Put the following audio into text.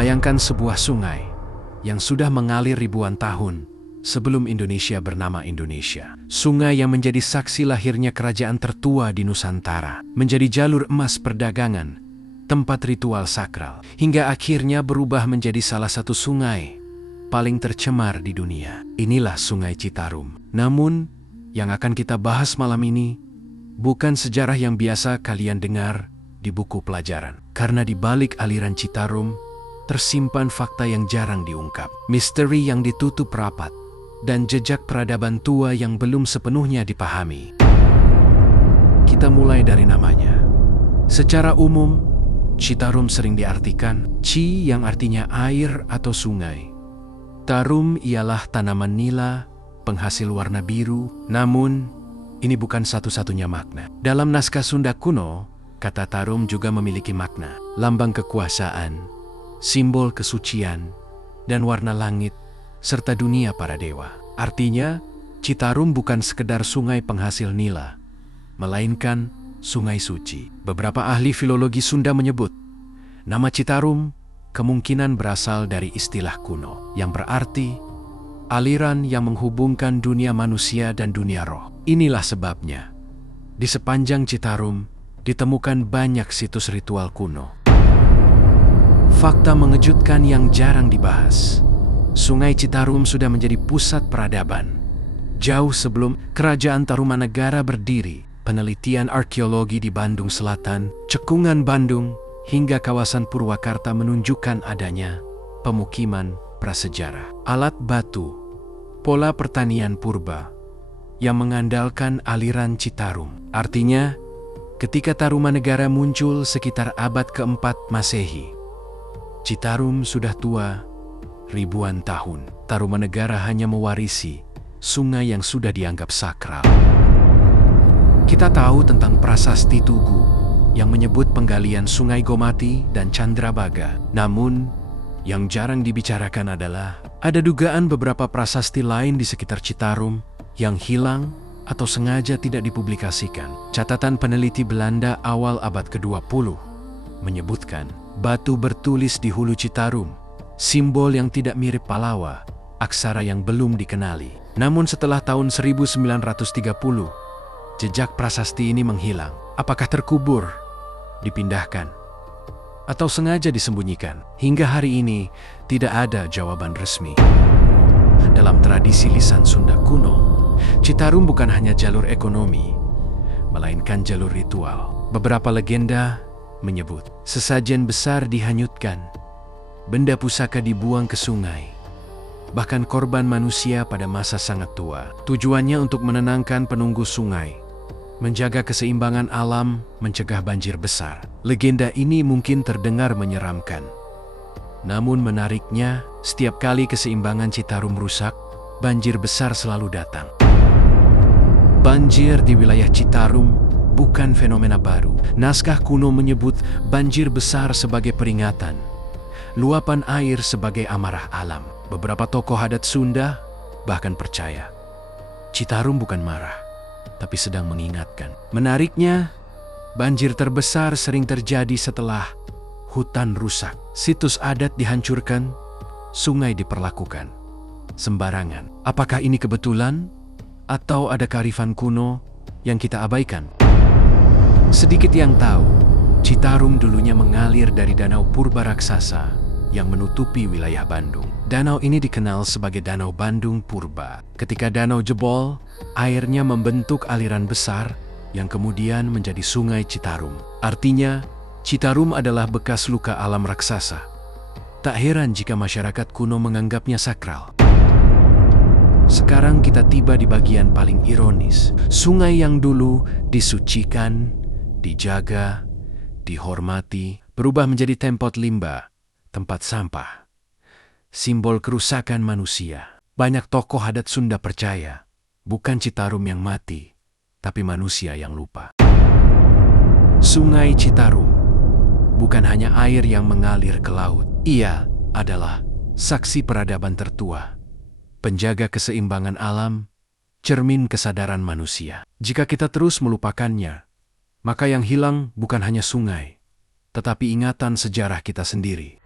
Bayangkan sebuah sungai yang sudah mengalir ribuan tahun sebelum Indonesia bernama Indonesia. Sungai yang menjadi saksi lahirnya kerajaan tertua di Nusantara, menjadi jalur emas perdagangan, tempat ritual sakral, hingga akhirnya berubah menjadi salah satu sungai paling tercemar di dunia. Inilah Sungai Citarum. Namun, yang akan kita bahas malam ini bukan sejarah yang biasa kalian dengar di buku pelajaran. Karena di balik aliran Citarum tersimpan fakta yang jarang diungkap, misteri yang ditutup rapat, dan jejak peradaban tua yang belum sepenuhnya dipahami. Kita mulai dari namanya. Secara umum, Citarum sering diartikan Ci yang artinya air atau sungai. Tarum ialah tanaman nila, penghasil warna biru. Namun, ini bukan satu-satunya makna. Dalam naskah Sunda kuno, kata tarum juga memiliki makna, lambang kekuasaan, simbol kesucian, dan warna langit, serta dunia para dewa. Artinya, Citarum bukan sekedar sungai penghasil nila, melainkan sungai suci. Beberapa ahli filologi Sunda menyebut, nama Citarum kemungkinan berasal dari istilah kuno, yang berarti aliran yang menghubungkan dunia manusia dan dunia roh. Inilah sebabnya, di sepanjang Citarum ditemukan banyak situs ritual kuno. Fakta mengejutkan yang jarang dibahas. Sungai Citarum sudah menjadi pusat peradaban. Jauh sebelum Kerajaan Tarumanegara berdiri, penelitian arkeologi di Bandung Selatan, Cekungan Bandung, hingga kawasan Purwakarta menunjukkan adanya pemukiman prasejarah. Alat batu, pola pertanian purba, yang mengandalkan aliran Citarum. Artinya, ketika Tarumanegara muncul sekitar abad keempat Masehi, Citarum sudah tua ribuan tahun. Tarumanegara hanya mewarisi sungai yang sudah dianggap sakral. Kita tahu tentang prasasti Tugu yang menyebut penggalian Sungai Gomati dan Candrabaga. Namun, yang jarang dibicarakan adalah ada dugaan beberapa prasasti lain di sekitar Citarum yang hilang atau sengaja tidak dipublikasikan. Catatan peneliti Belanda awal abad ke-20 menyebutkan batu bertulis di hulu Citarum, simbol yang tidak mirip Palawa, aksara yang belum dikenali. Namun setelah tahun 1930, jejak prasasti ini menghilang. Apakah terkubur, dipindahkan, atau sengaja disembunyikan? Hingga hari ini, tidak ada jawaban resmi. Dalam tradisi lisan Sunda kuno, Citarum bukan hanya jalur ekonomi, melainkan jalur ritual. Beberapa legenda menyebut sesajen besar dihanyutkan, benda pusaka dibuang ke sungai, bahkan korban manusia pada masa sangat tua. Tujuannya untuk menenangkan penunggu sungai, menjaga keseimbangan alam, mencegah banjir besar. Legenda ini mungkin terdengar menyeramkan. Namun menariknya, setiap kali keseimbangan Citarum rusak, banjir besar selalu datang. Banjir di wilayah Citarum bukan fenomena baru. Naskah kuno menyebut banjir besar sebagai peringatan, luapan air sebagai amarah alam. Beberapa tokoh adat Sunda bahkan percaya Citarum bukan marah, tapi sedang mengingatkan. Menariknya, banjir terbesar sering terjadi setelah hutan rusak, situs adat dihancurkan, sungai diperlakukan sembarangan. Apakah ini kebetulan atau ada kearifan kuno yang kita abaikan? Sedikit yang tahu, Citarum dulunya mengalir dari danau purba raksasa yang menutupi wilayah Bandung. Danau ini dikenal sebagai Danau Bandung Purba. Ketika danau jebol, airnya membentuk aliran besar yang kemudian menjadi Sungai Citarum. Artinya, Citarum adalah bekas luka alam raksasa. Tak heran jika masyarakat kuno menganggapnya sakral. Sekarang kita tiba di bagian paling ironis. Sungai yang dulu disucikan, dijaga, dihormati, berubah menjadi tempat limbah, tempat sampah, simbol kerusakan manusia. Banyak tokoh adat Sunda percaya, bukan Citarum yang mati, tapi manusia yang lupa. Sungai Citarum bukan hanya air yang mengalir ke laut. Ia adalah saksi peradaban tertua, penjaga keseimbangan alam, cermin kesadaran manusia. Jika kita terus melupakannya, maka yang hilang bukan hanya sungai, tetapi ingatan sejarah kita sendiri.